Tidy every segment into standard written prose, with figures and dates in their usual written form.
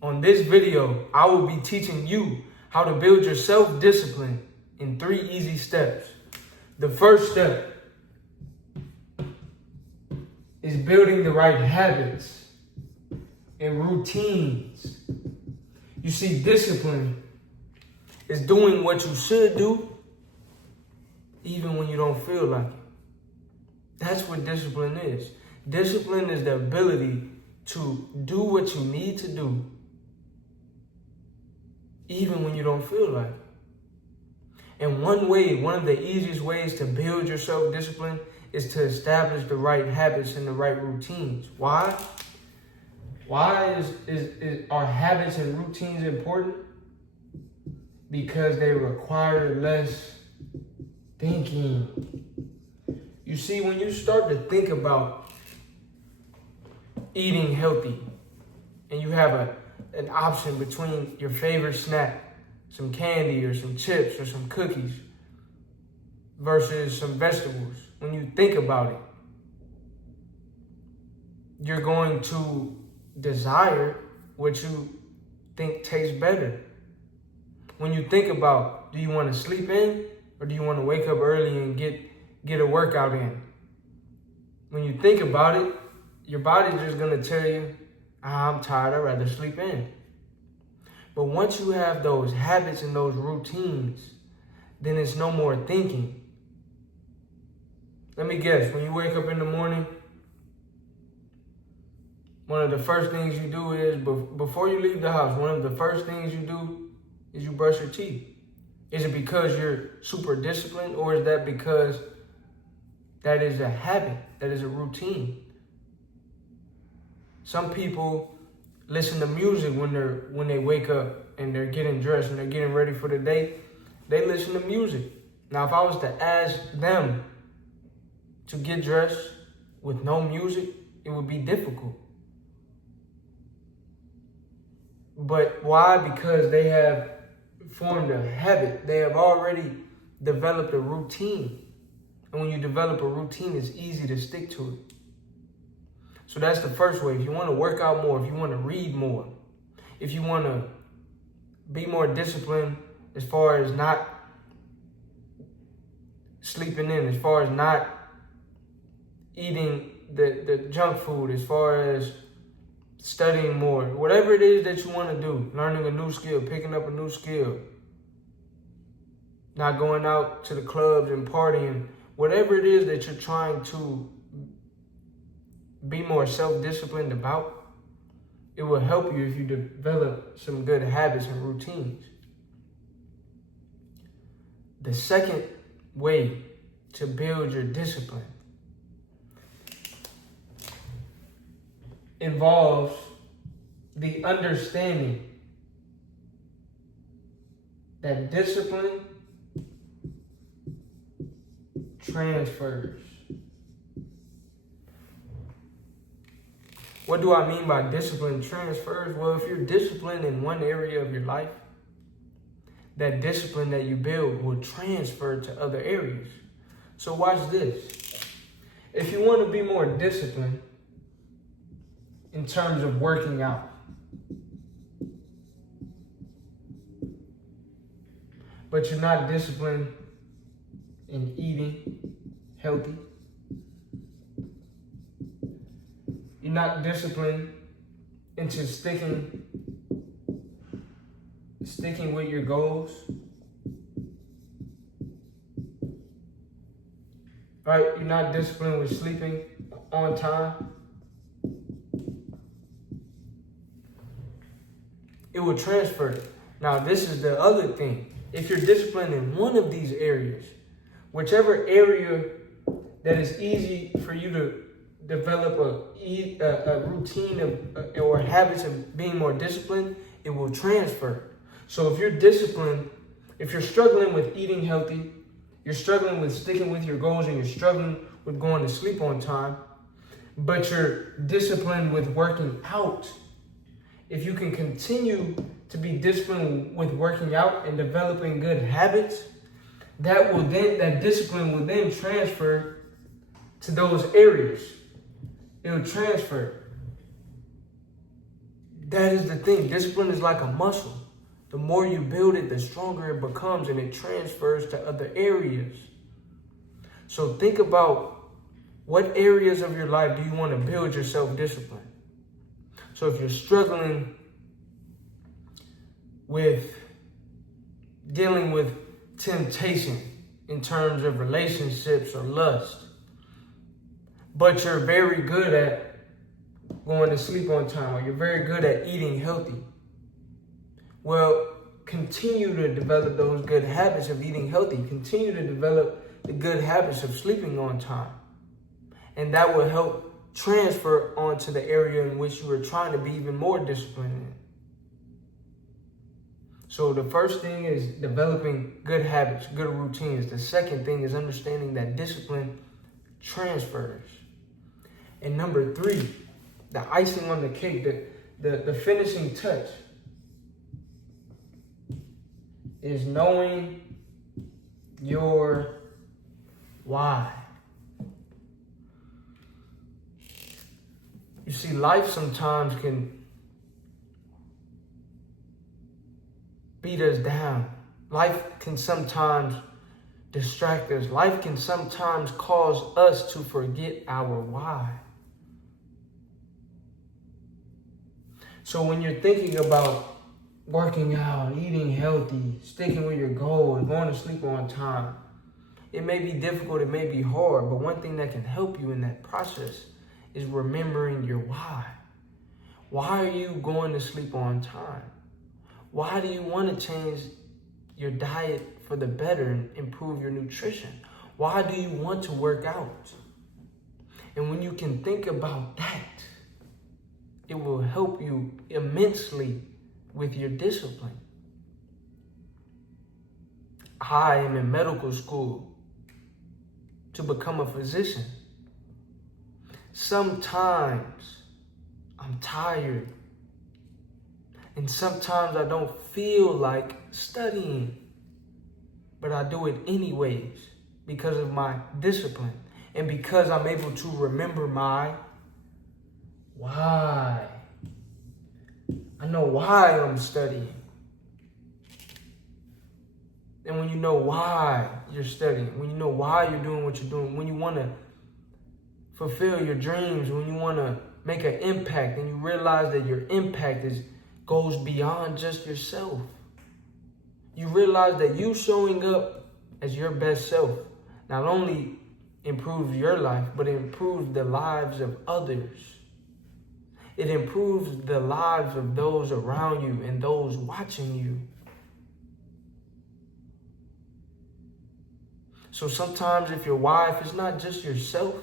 On this video, I will be teaching you how to build your self-discipline in 3 easy steps. The first step is building the right habits and routines. You see, discipline is doing what you should do even when you don't feel like it. That's what discipline is. Discipline is the ability to do what you need to do even when you don't feel like it. And one of the easiest ways to build your self-discipline is to establish the right habits and the right routines. Why? Why are habits and routines important? Because they require less thinking. You see, when you start to think about eating healthy and you have an option between your favorite snack, some candy or some chips or some cookies versus some vegetables, when you think about it, you're going to desire what you think tastes better. When you think about, do you want to sleep in or do you want to wake up early and get a workout in? When you think about it, your body's just going to tell you, I'm tired, I'd rather sleep in. But once you have those habits and those routines, then it's no more thinking. Let me guess, when you wake up in the morning, one of the first things you do is, before you leave the house, one of the first things you do is you brush your teeth. Is it because you're super disciplined, or is that because that is a habit, that is a routine? Some people listen to music when they wake up and they're getting dressed and they're getting ready for the day. They listen to music. Now, if I was to ask them to get dressed with no music, it would be difficult. But why? Because they have formed a habit. They have already developed a routine. And when you develop a routine, it's easy to stick to it. So that's the first way. If you want to work out more, if you want to read more, if you want to be more disciplined as far as not sleeping in, as far as not eating the junk food, as far as studying more, whatever it is that you want to do, learning a new skill, picking up a new skill, not going out to the clubs and partying, whatever it is that you're trying to be more self-disciplined about, it will help you if you develop some good habits and routines. The second way to build your discipline involves the understanding that discipline transfers. What do I mean by discipline transfers? Well, if you're disciplined in one area of your life, that discipline that you build will transfer to other areas. So watch this. If you want to be more disciplined in terms of working out, but you're not disciplined in eating healthy, you're not disciplined into sticking with your goals, right? You're not disciplined with sleeping on time. It will transfer. Now, this is the other thing. If you're disciplined in one of these areas, whichever area that is easy for you to develop a routine or habits of being more disciplined, it will transfer. So if you're disciplined, if you're struggling with eating healthy, you're struggling with sticking with your goals, and you're struggling with going to sleep on time, but you're disciplined with working out, if you can continue to be disciplined with working out and developing good habits, that discipline will then transfer to those areas. It will transfer. that is the thing. Discipline is like a muscle. The more you build it, the stronger it becomes, and it transfers to other areas. So think about, what areas of your life do you want to build your self-discipline? So if you're struggling with dealing with temptation in terms of relationships or lust, but you're very good at going to sleep on time, or you're very good at eating healthy, well, continue to develop those good habits of eating healthy. Continue to develop the good habits of sleeping on time. And that will help transfer onto the area in which you are trying to be even more disciplined in. So the first thing is developing good habits, good routines. The second thing is understanding that discipline transfers. And number 3, the icing on the cake, the finishing touch, is knowing your why. You see, life sometimes can beat us down. Life can sometimes distract us. Life can sometimes cause us to forget our why. So when you're thinking about working out, eating healthy, sticking with your goals, going to sleep on time, it may be difficult, it may be hard, but one thing that can help you in that process is remembering your why. Why are you going to sleep on time? Why do you want to change your diet for the better and improve your nutrition? Why do you want to work out? And when you can think about that, it will help you immensely with your discipline. I am in medical school to become a physician. Sometimes I'm tired, and sometimes I don't feel like studying, but I do it anyways because of my discipline and because I'm able to remember my why. I know why I'm studying. And when you know why you're studying, when you know why you're doing what you're doing, when you want to fulfill your dreams, when you want to make an impact, and you realize that your impact goes beyond just yourself. You realize that you showing up as your best self not only improves your life, but it improves the lives of others. It improves the lives of those around you and those watching you. So sometimes if your wife is not just yourself,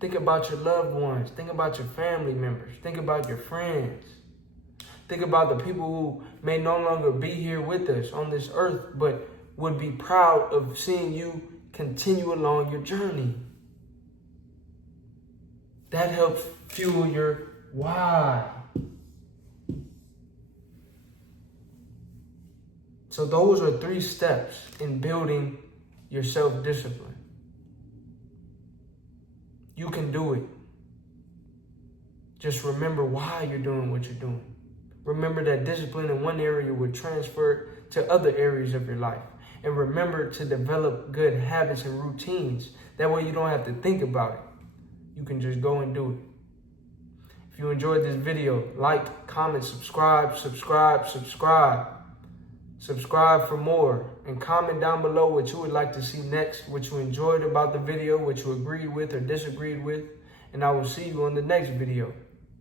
think about your loved ones. Think about your family members. Think about your friends. Think about the people who may no longer be here with us on this earth, but would be proud of seeing you continue along your journey. That helps fuel your why. So those are 3 steps in building your self-discipline. You can do it. Just remember why you're doing what you're doing. Remember that discipline in one area would transfer to other areas of your life. And remember to develop good habits and routines. That way you don't have to think about it. You can just go and do it. If you enjoyed this video, like, comment, subscribe. Subscribe for more, and comment down below what you would like to see next, what you enjoyed about the video, what you agreed with or disagreed with, and I will see you on the next video.